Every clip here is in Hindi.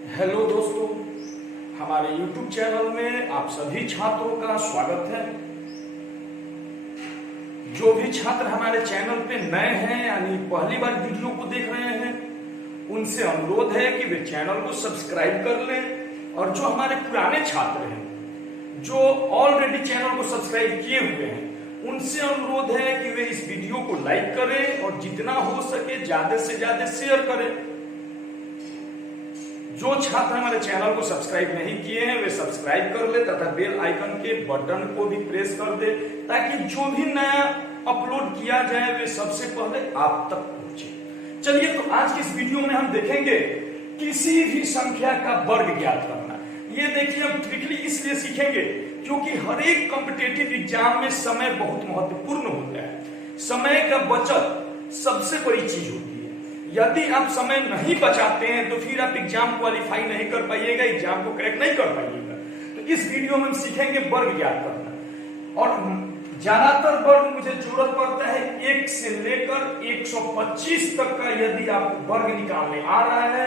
हेलो दोस्तों, हमारे YouTube चैनल में आप सभी छात्रों का स्वागत है। जो भी छात्र हमारे चैनल पे नए हैं यानी पहली बार वीडियो को देख रहे हैं, उनसे अनुरोध है कि वे चैनल को सब्सक्राइब कर लें। और जो हमारे पुराने छात्र हैं जो ऑलरेडी चैनल को सब्सक्राइब किए हुए हैं, उनसे अनुरोध है कि वे इस वीडियो को लाइक करें और जितना हो सके ज्यादा से ज्यादा शेयर करें। जो छात्र हमारे चैनल को सब्सक्राइब नहीं किए हैं वे सब्सक्राइब कर ले तथा बेल आइकन के बटन को भी प्रेस कर दे, ताकि जो भी नया अपलोड किया जाए वे सबसे पहले आप तक पहुंचे। चलिए, तो आज की इस वीडियो में हम देखेंगे किसी भी संख्या का वर्ग ज्ञात करना। ये देखिए, हम ट्रिकली इसलिए सीखेंगे क्योंकि हर एक कॉम्पिटिटिव एग्जाम में समय बहुत महत्वपूर्ण होता है। समय का बचत सबसे बड़ी चीज होती है। यदि आप समय नहीं बचाते हैं तो फिर आप एग्जाम क्वालिफाई नहीं कर पाइएगा, एग्जाम को क्रैक नहीं कर पाइएगा। तो इस वीडियो में हम सीखेंगे वर्ग ज्ञात करना। और ज्यादातर वर्ग मुझे जरूरत पड़ता है 1 से लेकर 125 तक का। यदि आपको वर्ग निकालने आ रहा है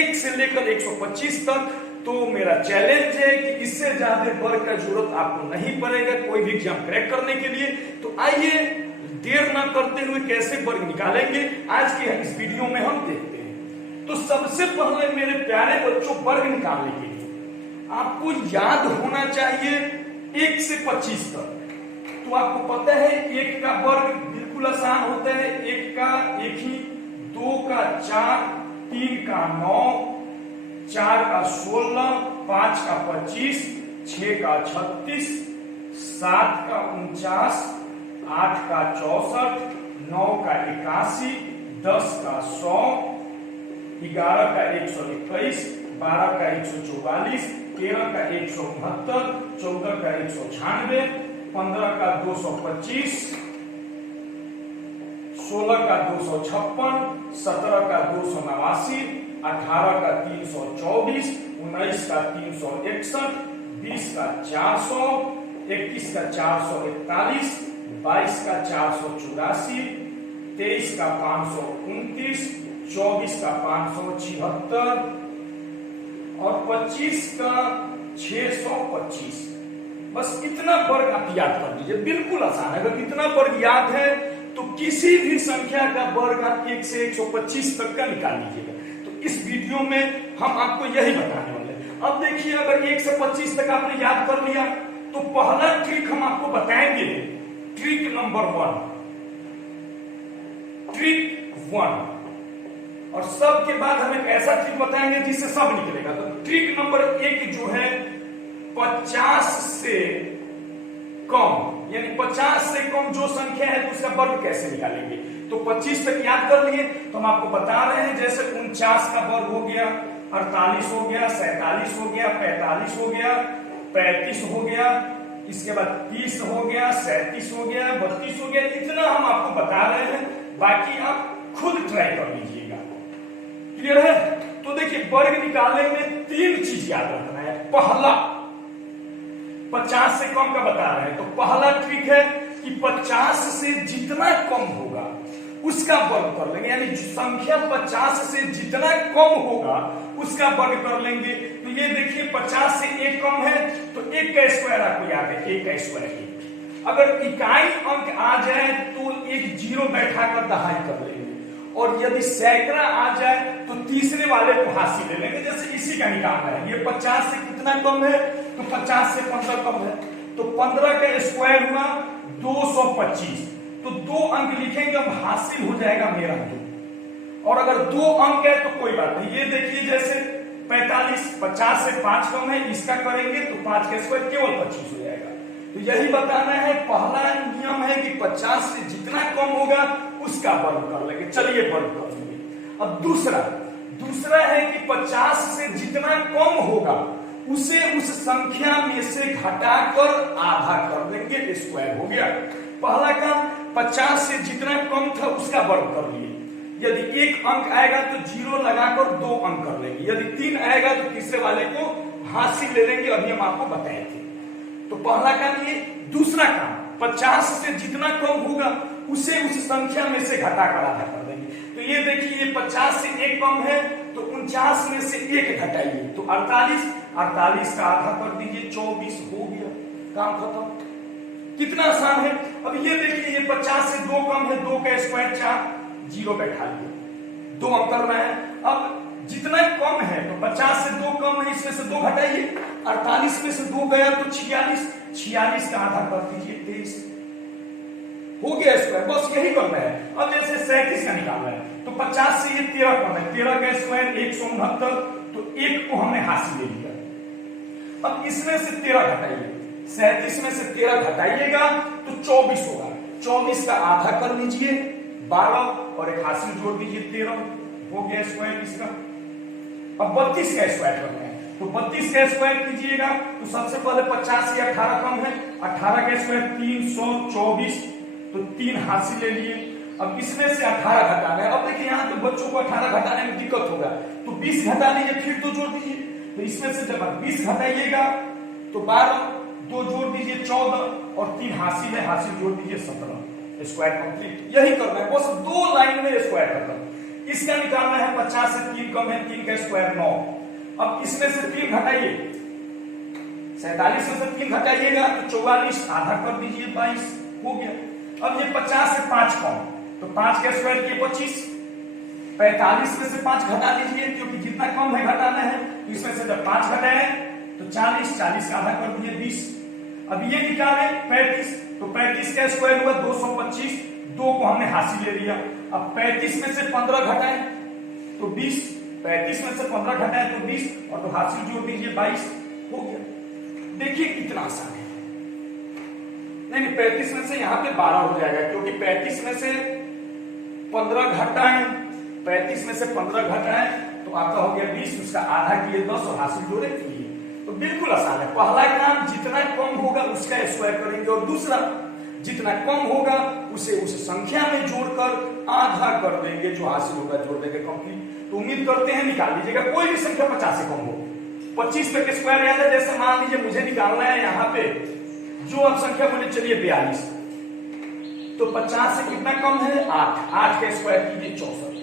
1 से लेकर 125 तक, तो मेरा चैलेंज है कि इससे ज्यादा वर्ग का जरूरत आपको नहीं पड़ेगा कोई भी एग्जाम क्रैक करने के लिए। तो आइए देर ना करते हुए कैसे वर्ग निकालेंगे आज के इस वीडियो में हम देखते हैं। तो सबसे पहले मेरे प्यारे बच्चों, वर्ग निकालने के लिए आपको याद होना चाहिए 1 से 25 तक। तो आपको पता है 1 का वर्ग बिल्कुल आसान होता है। 1 का 1 ही, 2 का 4, 3 का 9, 4 का 16, 5 का 25, 6 का 36, 7 का 49, 8 का 64, 9 का 81, 10 का 100, 11 का 121, 12 का 144, 13 का 169, 14 का 196, 15 का 225, 16 का 256, 17 का 289, 18 का 324, 19 का 361, 20 का 400, 21 का 441, 22 का 484, 23 का 529, 24 का 576 और 25 का 625। बस इतना वर्ग आप याद कर लीजिए, बिल्कुल आसान है। अगर इतना वर्ग याद है तो किसी भी संख्या का वर्ग आप 1 से 125 तक का निकाल लीजिएगा। तो इस वीडियो में हम आपको यही बताने वाले हैं। अब देखिए, अगर 1 से 25 तक आपने याद कर लिया तो पहला ट्रिक हम आपको बताएंगे, ट्रिक नंबर 1, ट्रिक 1। और सब के बाद हम एक ऐसा ट्रिक बताएंगे जिससे सब निकलेगा। तो ट्रिक नंबर 1 जो है 50 से कम, यानी 50 से कम जो संख्या है तो उसका वर्ग कैसे निकालेंगे। तो 25 तक याद कर लिए तो हम आपको बता रहे हैं, जैसे 49 का वर्ग हो गया, 48 हो गया, 47 हो गया, 45 हो गया, 35 हो गया, इसके बाद 30 हो गया, 37 हो गया, 32 हो गया। इतना हम आपको बता रहे हैं, बाकी आप खुद ट्राई कर लीजिएगा। क्लियर है? तो देखिए, वर्ग निकालने में 3 चीज याद रखना है। पहला, 50 से कम का बता रहे हैं तो पहला ट्रिक है कि 50 से जितना कम होगा उसका वर्ग कर लेंगे। यानी संख्या 50 से जितना कम होगा उसका वर्ग कर लेंगे। तो ये देखिए, 50 से 1 कम है तो 1 का स्क्वायर आपको याद है, 1 का स्क्वायर 1। अगर इकाई अंक आ जाए तो एक 0 बैठाकर दहाई कर लेंगे। और यदि सैकड़ा आ जाए तो तीसरे वाले को हासिल ले लेंगे। जैसे इसी का निकालना है, ये 50 से कितना कम है तो 50 से 15 कम है, तो 15 का स्क्वायर हुआ 225। तो 2 अंक लिखेंगे, अब हासिल हो जाएगा मेरा 2। और अगर 2 अंक है तो कोई बात नहीं। ये देखिए, जैसे 45, 50 से 5 कम है, इसका करेंगे तो 5 का स्क्वायर केवल 25 हो जाएगा। तो यही बताना है, पहला नियम है कि 50 से जितना कम होगा उसका वर्ग कर लेंगे। चलिए वर्ग कर लेंगे। अब दूसरा है कि 50 से जितना कम होगा उसे उस संख्या में से घटाकर आधा कर देंगे, स्क्वायर हो गया। पहला काम, 50 से जितना कम था उसका वर्ग कर लिए। यदि 1 अंक आएगा तो 0 लगाकर 2 अंक कर लेंगे। यदि 3 आएगा तो तीसरे वाले को हासिल ले लेंगे। अभी हम आपको बताए थे। तो पहला काम ये। दूसरा काम, 50 से जितना कम होगा उसे उस संख्या में से घटाकर आधा कर देंगे। तो ये देखिए ये 50 से 1 कम है तो 49 में से 1 घटाइए तो 48, 48 का आधा कर दीजिए 24, हो गया, काम खत्म। कितना आसान है। अब ये देखिए ये 50 से 2 कम है, 2 का स्क्वायर 4, 0 बैठा लिया, 2 अंक करना है। अब जितना कम है तो 50 से 2 कम है, इसमें से 2 घटाइए, 48 में से 2 गया तो 46, 46 का आधा कर दीजिए 23, हो गया स्क्वायर। बस यही करना है। अब जैसे 37 का निकालना है तो 50 से ये 13 कम है, 13 का स्क्वायर 169, तो 1 को हमने हासिल ले लिया। अब इसमें से 13 घटाइए, 37 में से 13 घटाइएगा तो 24 होगा, 24 का आधा कर लीजिए 12 और एक हासिल जोड़ दीजिए 13, हो गया स्क्वायर इसका। अब 32 का स्क्वायर करना है तो 32 का स्क्वायर कीजिएगा तो सबसे पहले 50 से 18 कम है, 18 का स्क्वायर 324, तो 3 हासिल ले लिए। अब इसमें से 18 घटाना है। अब देखिए यहाँ पे बच्चों को 18 घटाने में दिक्कत होगा तो 20 घटा लीजिए, फिर 2 जोड़ दीजिए, तो इसमें से जब 20 घटाइएगा तो 12, 2 जोड़ दीजिए 14 और 3 हासिल है, हासिल जोड़ दीजिए 17, स्क्वायर कंप्लीट। यही करना है, बस 2 लाइन में स्क्वायर करना। इसका निकालना है 50 से 3 कम है, 3 का स्क्वायर 9। अब इसमें से 3 घटाइए, 47 में से 3 घटाइएगा तो 44, आधा कर दीजिए 22, हो गया। अब ये 50 से 5 कम तो 5 का स्क्वायर किए 25, 45 में से 5 घटा लीजिए क्योंकि जितना कम है घटाना है, तो इसमें से जब 5 घटाए तो 40, 40 का आधा कर दीजिए 20। अब ये निकाले 35, तो 35 का स्क्वायर हुआ 225, 2 को हमने हासिल ले लिया। अब 35 में से 15 घटाए तो 20, 35 में से 15 घटाए तो 20 और तो हासिल जोड़ दीजिए 22, हो गया। देखिए कितना आसान है। नहीं 35 में से यहाँ पे 12 हो जाएगा क्योंकि 35 में से 15 घटाएं, 35 में से 15 घटाएं तो आपका हो गया 20, उसका आधा किए 10 और हासिल जोड़े किए, तो बिल्कुल आसान है। पहला काम जितना कम होगा उसका स्क्वायर करेंगे और दूसरा जितना कम होगा उसे उस संख्या में जोड़कर आधा कर देंगे, जो हासिल होगा जोड़ देंगे, कंप्लीट। तो उम्मीद करते हैं निकाल लीजिएगा। कोई भी संख्या 50 से कम हो, 25 तक स्क्वायर याद है। जैसे मान लीजिए मुझे निकालना है यहाँ पे जो अब संख्या बोले चलिए 42, तो 50 से कितना कम है 8, 8 का स्क्वायर कीजिए 64।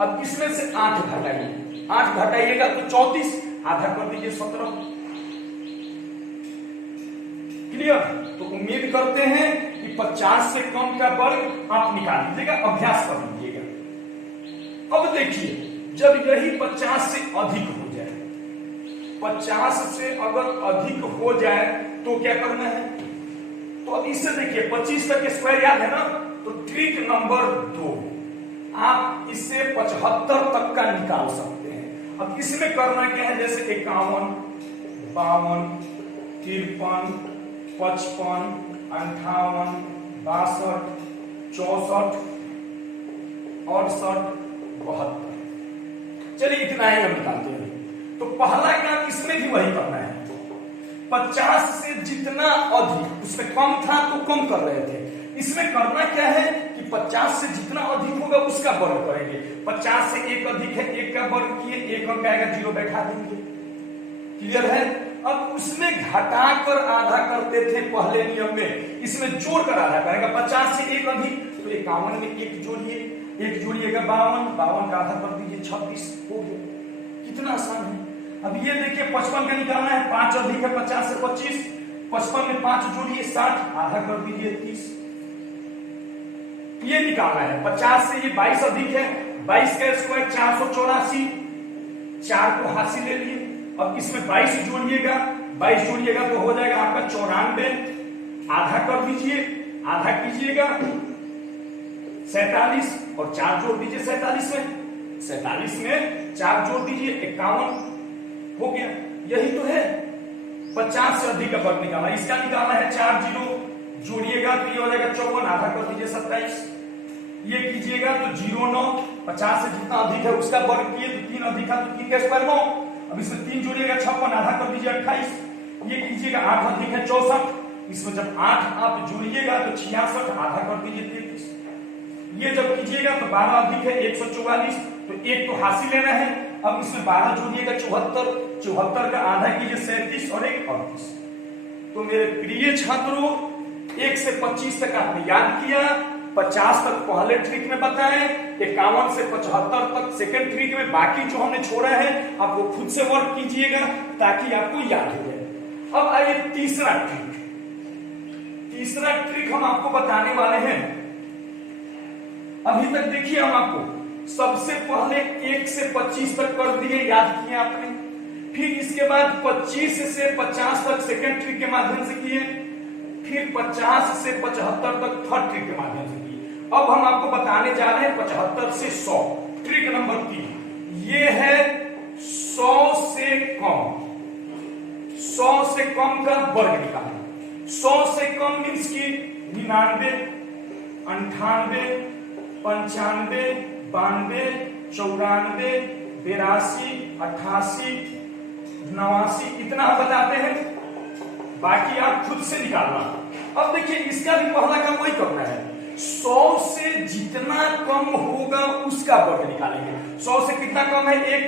अब इसमें से 8 घटाइए, 8 घटाइएगा तो 34, आधा कर दीजिए 17, क्लियर। तो उम्मीद करते हैं कि 50 से कम का वर्ग आप निकाल लीजिएगा, अभ्यास कर लीजिएगा। अब देखिए जब यही 50 से अधिक हो जाए, 50 से अगर अधिक हो जाए तो क्या करना है, तो अब इससे देखिए 25 तक स्क्वायर याद है ना, तो ट्रिक नंबर 2, आप इससे 75 तक का निकाल सकते हैं। अब इसमें करना क्या है, जैसे 51, 52, 53, 55, 58, 62, 64, 68, 72, चलिए इतना ही हम निकालते हैं। तो पहला काम इसमें भी वही करना है, 50 से जितना अधिक, उसमें कम था तो कम कर रहे थे, इसमें करना क्या है कि 50 से जितना अधिक होगा उसका वर्ग करेंगे। 50 से 1 अधिक है, 1 का वर्ग किए, 1 अंक आएगा 0 बैठा देंगे, क्लियर है। अब उसमें घटाकर आधा करते थे पहले नियम में, इसमें जोड़कर आधा करेगा। 50 से 1 अधिक तो 51 में 1 जोड़िए, 1 जोड़िएगा 52, 52 का आधा कर दीजिए 26, हो गया। कितना आसान है। अब ये देखिए 55 का निकालना है, 5 अधिक है 50 से 25, 55 में 5 जोड़िए 60, आधा कर दीजिए 30, ये निकालना है। 50 से ये 22 अधिक है, 22 का स्क्वायर 484, 4 को हासिल ले लिए। अब इसमें 22 जोड़िएगा, 22 जोड़िएगा तो हो जाएगा आपका 94, आधा कर दीजिए, आधा कीजिएगा 47 और 4 जोड़ दीजिए 47 में, 47 में 4 जोड़ दीजिए 51, हो गया। यही तो है 50 से अधिक का वर्ग निकालना। इसका निकालना है 4 0 जोड़िएगा तो ये हो जाएगा 54, आधा कर दीजिए 27, ये कीजिएगा तो 0 9, 50 से जितना अधिक है उसका वर्ग किए तो 3 अधिक है तो 3 का स्क्वायर 9। अब इसमें 3 जोड़िएगा 56, आधा कर दीजिए 28, ये कीजिएगा 8 अधिक है 64, इसमें जब 8 आप जोड़िएगा तो 66, आधा कर दीजिए 33, ये जब कीजिएगा तो 12 अधिक है 144, तो 1 को हासिल लेना है। अब इसमें 12 जोड़िएगा 74, 74 का आधा कीजिए 37 और 1 38। तो मेरे प्रिय छात्रों 1 से 25 तक आपने याद किया, 50 तक पहले ट्रिक में बताए, 51 से 75 तक सेकंड ट्रिक में, बाकी जो हमने छोड़ा है आप वो खुद से वर्क कीजिएगा ताकि आपको याद हो जाए। अब आइए तीसरा ट्रिक। तीसरा ट्रिक हम आपको बताने वाले हैं। अभी तक देखिए हम आपको सबसे पहले 1 से 25 तक कर दिए, याद किए आपने, फिर इसके बाद 25 से 50 तक सेकंड ट्रिक के माध्यम से किए, फिर 50 से 75 तक थर्ड ट्रिक के माध्यम से किए। अब हम आपको बताने जा रहे हैं 75 से 100, ट्रिक नंबर 3। ये है 100 से कम, 100 से कम का वर्ग निकालना। 100 से कम मीन्स की 99, 98, 95, 92, 94, 82, 88, 89, इतना हम बताते हैं, बाकी आप खुद से निकालना। अब देखिए इसका भी पहला काम वही करना है, 100 से जितना कम होगा उसका वर्ग निकालेंगे। 100 से कितना कम है, 1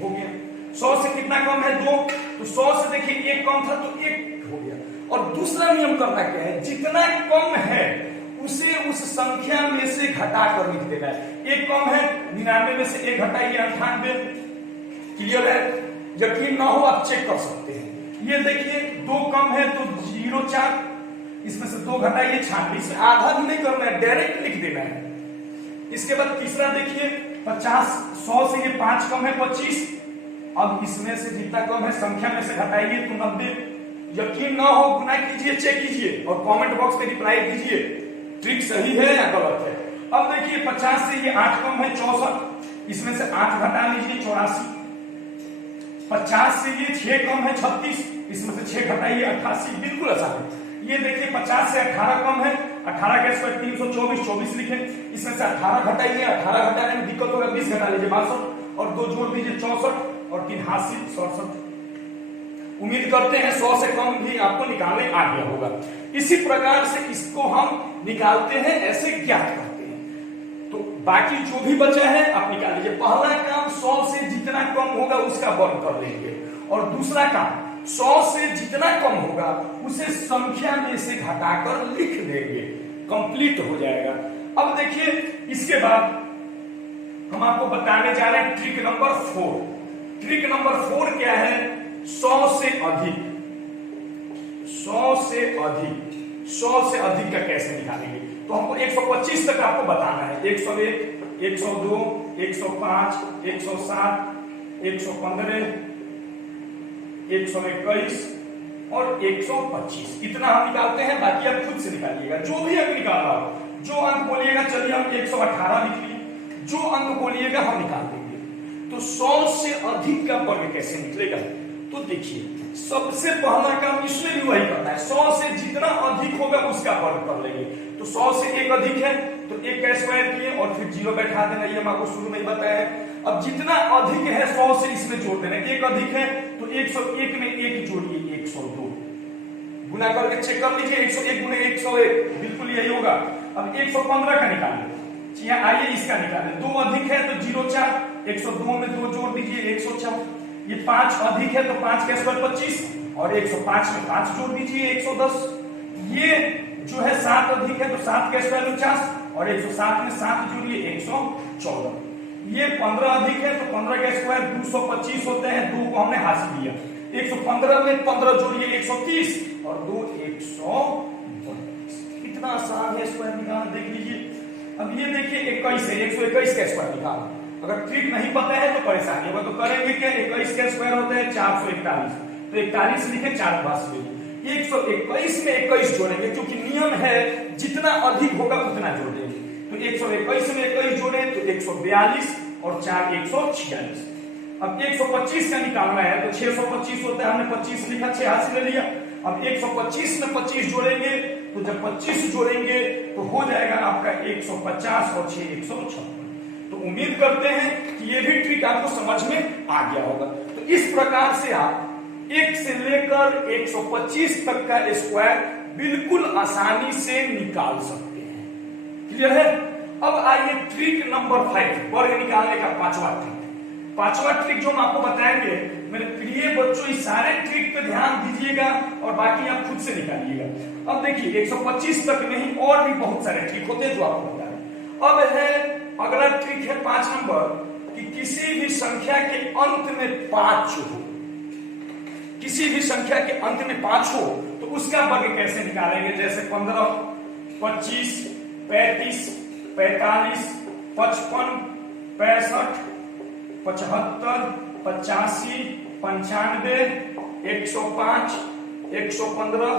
हो गया। 100 से कितना कम है, 2, तो 100 से देखिए 1 कम था तो 1 हो गया। और दूसरा नियम करना क्या है, जितना कम है उसे उस संख्या में से घटा कर लिख देना है। 1 कम है, 99 में से 1 घटाइए 98। क्लियर है? यकीन ना हो आप चेक कर सकते हैं। ये देखिए 2 कम है तो 0,4, इसमें से 2 घटाइए 96, से आधा भी नहीं करना है, डायरेक्ट लिख देना है। इसके बाद तीसरा देखिए 50, 100 से ये 5 कम है 25, अब इसमें से जितना कम है संख्या में से घटाइए तो 90। यकीन ना हो गुना कीजिए, चेक कीजिए और कमेंट बॉक्स में रिप्लाई कीजिए ट्रिक सही है या गलत है। अब देखिए 50 से ये 8 कम है 64, इसमें से 8 घटा लीजिए 84। 50 से ये 6 कम है 36, इसमें से 6 घटाइए 88, बिल्कुल आसान है। ये देखिए 50 से 18 कम है, 18 का स्क्वायर 324, 24 लिखे, इसमें से 18 घटाइए, 18 घटाने में दिक्कत होगा, 20 घटा लीजिए 62 और 2 जोड़ दीजिए 64 और 3 हासिल 67। उम्मीद करते हैं 100 से कम भी आपको निकालने आ गया होगा। इसी प्रकार से इसको हम निकालते हैं, ऐसे ज्ञात करते हैं। तो बाकी जो भी बचा है आप निकाल लीजिए। पहला काम 100 से जितना कम होगा उसका वर्ग कर लेंगे, और दूसरा काम 100 से जितना कम होगा उसे संख्या में से घटाकर लिख देंगे, कंप्लीट हो जाएगा। अब देखिए इसके बाद हम आपको बताने जा रहे हैं ट्रिक नंबर 4। ट्रिक नंबर 4 क्या है, 100 से अधिक। 100 से अधिक, 100 से अधिक का कैसे निकालेंगे, तो हमको 125 तक आपको बताना है। 101, 102, 105, 107, 115, 121 और 125, इतना हम निकालते हैं। बाकी आप खुद से निकालिएगा, जो भी अंक निकालना हो, जो अंक बोलिएगा, चलिए हम 118 लिख लिए, जो अंक बोलिएगा हम निकाल देंगे। तो 100 से अधिक का वर्ग कैसे निकलेगा, तो देखिए सबसे पहला काम इसमें भी वही करना है, 100 से जितना अधिक होगा उसका वर्ग कर लेंगे। तो 100 से 1 अधिक है तो 1 का स्क्वायर किए और फिर 0 बैठा देना, ये हम आपको शुरू में ही बताया है। अब जितना अधिक है 100 से इसमें जोड़ देना, 1 अधिक है तो 101 में 1 जोड़िए 102, गुना करके चेक कर लीजिए, 101 गुने 101 बिल्कुल यही होगा। अब 115 का निकालिए, आइए इसका निकालें। 2 अधिक है तो 0,4, 102 में 2 जोड़ दीजिए 104। ये 5 अधिक है तो 5 का स्क्वायर 25 और 105 में 5 जोड़ दीजिए 110। ये जो है 7 अधिक है तो 7 का स्क्वायर 50 और 107 में 7 जोड़िए 114। ये 15 अधिक है तो 15 का स्क्वायर 225 होते हैं, 2 को हमने हासिल लिया। 115 में 15 जोड़िए 130 और 2 132। कितना आसान है स्क्वायर निकालना, देख लीजिए। अब ये देखिए 21 है, 121 का स्क्वायर निकालना। अगर ट्रिक नहीं पता है तो परेशानी होगा, तो करेंगे क्या, 21 का स्क्वायर होता है 441, तो 41 लिखे 4 पास में 121 में 21 जोड़ेंगे, क्योंकि नियम है जितना अधिक होगा उतना जोड़ देंगे। तो 121 में 21 जोड़े तो 142 और 4 146। अब 125 का निकालना है तो 625 होता है, हमने 25 लिखा, 86 ले लिया। अब 125 में 25 जोड़ेंगे तो जब 25 जोड़ेंगे तो हो जाएगा आपका 150 और 6 156। तो उम्मीद करते हैं कि ये भी ट्रिक आपको समझ में आ गया होगा। तो इस प्रकार से आप 1 से लेकर 125 तक का स्क्वायर बिल्कुल आसानी से निकाल सकते हैं। क्लियर है? अब आइए ट्रिक नंबर 5, वर्ग निकालने का 5वां ट्रिक। पांचवा ट्रिक जो हम आपको बताएंगे मेरे प्रिय बच्चों, इस सारे ट्रिक पे ध्यान दीजिएगा और बाकी आप खुद से निकालिएगा। अब देखिए 125 तक में ही और भी बहुत सारे ट्रिक होते हैं जो आपको बता रहे। अब है अगला ट्रिक है 5 नंबर कि किसी भी संख्या के अंत में 5 हो, किसी भी संख्या के अंत में 5 हो तो उसका वर्ग कैसे निकालेंगे। जैसे 15, 25, 35, 45, 55, 65, 75, 85, 95, 105, 115,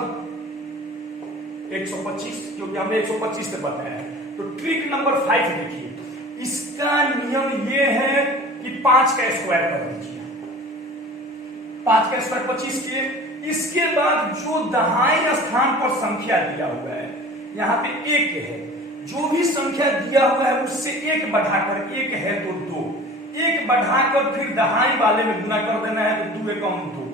125, क्योंकि हमें 125 से पता है। तो ट्रिक नंबर 5 देखिए, इसका नियम ये है कि 5 का स्क्वायर कर दीजिए। 5 का स्क्वायर 25 किए। इसके बाद जो दाहिने स्थान पर संख्या दिया हुआ है, यहाँ पे 1 है, जो भी संख्या दिया हुआ है उससे 1 बढ़ाकर, 1 है तो 2, 1 बढ़ाकर फिर दाहिने वाले में गुना कर देना है तो 2 एकम 2।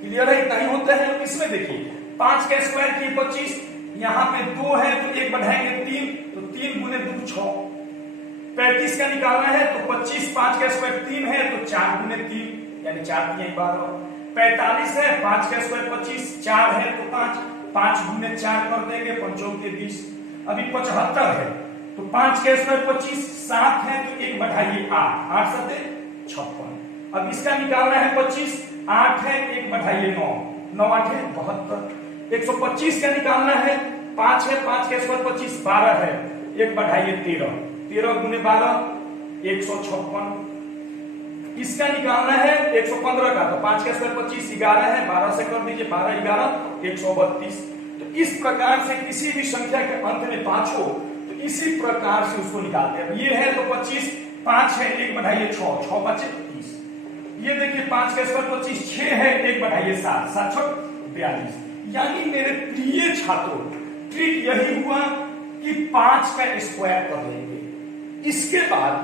क्लियर है? इतना ही होता है। इसमें देखिए 5 का स्क्वायर किए 25, यहाँ पे 2 है तो 1 बढ़ाएंगे 3, तो 3 गुने 2 6। 35 का निकालना है तो 25, 5 का स्क्वायर 3 है तो 4 गुने 3 यानी 4 3 12। 45 है, 5 का स्क्वायर 25, 4 है तो 5, 5 गुने 4 कर देंगे 5 के 20। अभी 75 है तो 5 का स्क्वायर 25, 7 है तो 1 बढ़ाइए 8, 8 सते 56। अब इसका निकालना है 25, 8 है 1 बढ़ाइए 9, 9 8 है 72। 125 का निकालना है, 5 है, 5 का स्क्वायर 25, 12 है 1 बढ़ाइए 13, 13 गुने 12 156। इसका निकालना है 115 का, तो 5 का स्क्वायर 25, 11 है, 12 से कर दीजिए 12 11 132। तो इस प्रकार से किसी भी संख्या के अंत में 5 हो तो इसी प्रकार से उसको निकालते हैं। ये है तो 25, 5 है 1 बढ़ाइए 6, 6 5 30। ये देखिए 5 का स्क्वायर 25, 6 है 1 बढ़ाइए 7, 7 6 42। यानी मेरे प्रिय छात्रों ट्रिक यही हुआ कि 5 का स्क्वायर कर लेंगे, इसके बाद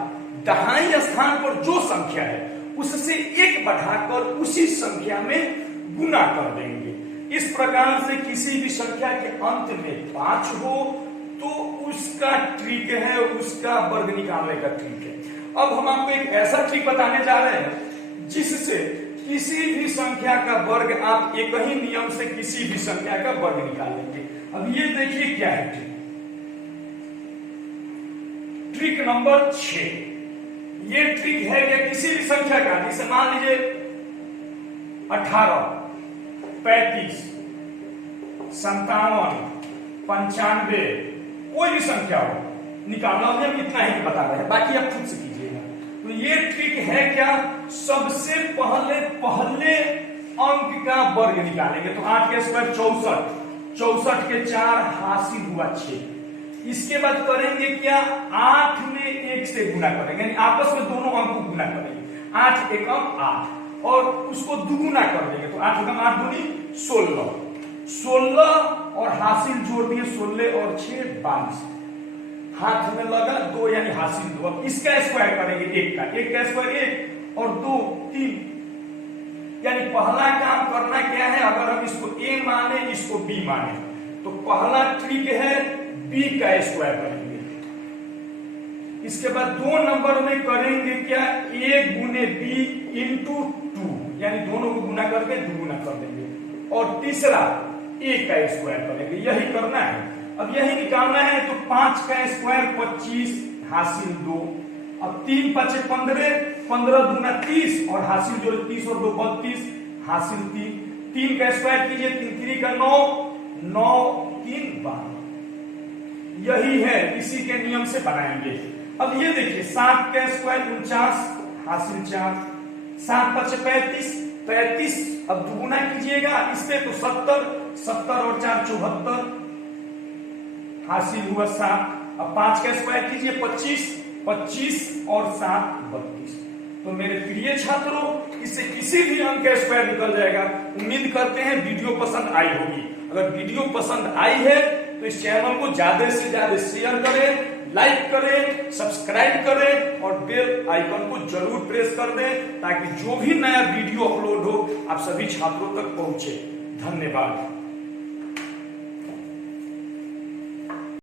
दाहिने स्थान पर जो संख्या है उससे 1 बढ़ाकर उसी संख्या में गुना कर देंगे। इस प्रकार से किसी भी संख्या के अंत में 5 हो तो उसका ट्रिक है, उसका वर्ग निकालने का ट्रिक है। अब हम आपको एक ऐसा ट्रिक बताने जा रहे हैं जिससे किसी भी संख्या का वर्ग आप एक ही नियम से किसी भी संख्या का वर्ग निकाल लेंगे। अब ये देखिए क्या है ट्रिक। ट्रिक नंबर 6, ये ट्रिक है कि किसी भी संख्या का, जैसे मान लीजिए 18, 35, 57, 95, कोई भी संख्या हो निकालना, हम इतना ही बता रहे हैं, बाकी आप खुद से कीजिएगा। तो ये ट्रिक है क्या, सबसे पहले अंक का वर्ग निकालेंगे। तो 8 का स्क्वायर 64, 64 के 4 हासिल हुआ 6। इसके बाद करेंगे क्या, 8 में 1 से गुना करेंगे, यानी आपस में दोनों अंक को गुना करेंगे। 8 एकम 8 और उसको दुगुना कर देंगे, तो 8 एकम 8 दूनी 16, 16 और हासिल जोड़ दिए 16 और 6 22। हाथ में लगा 2 यानी हासिल 2। अब इसका स्क्वायर करेंगे 1 का स्क्वायर 1 और 2 3। यानी पहला काम करना क्या है, अगर हम इसको A माने इसको B माने तो पहला ट्रिक है B का स्क्वायर करेंगे। इसके बाद 2 नंबर में करेंगे क्या, A गुने B इंटू 2, यानी दोनों को गुना करके दुगुना कर देंगे। और तीसरा A का स्क्वायर करेंगे, यही करना है। अब यही निकालना है तो 5 का स्क्वायर 25 हासिल 2। अब 3 5 15, 15 दूना 30 और हासिल जोड़ 30 और 2 32 हासिल 3। 3 का स्क्वायर कीजिए, 3 3 का 9, 9 3 12। यही है, इसी के नियम से बनाएंगे। अब ये देखिए 7 का स्क्वायर 49 हासिल 4, 7 5 35, 35 अब दुगुना कीजिएगा इससे तो 70, 70 और 4 74 हासिल हुआ 7। अब 5 का स्क्वायर कीजिए 25, 25 और 7 32। तो मेरे प्रिय छात्रों, इससे किसी भी अंक का स्क्वायर निकल जाएगा। उम्मीद करते हैं वीडियो पसंद आई होगी। अगर वीडियो पसंद आई है तो इस चैनल को ज्यादा से ज्यादा शेयर करें, लाइक करें, सब्सक्राइब करें और बेल आइकन को जरूर प्रेस कर दें ताकि जो भी नया वीडियो अपलोड हो आप सभी छात्रों तक पहुंचे। धन्यवाद।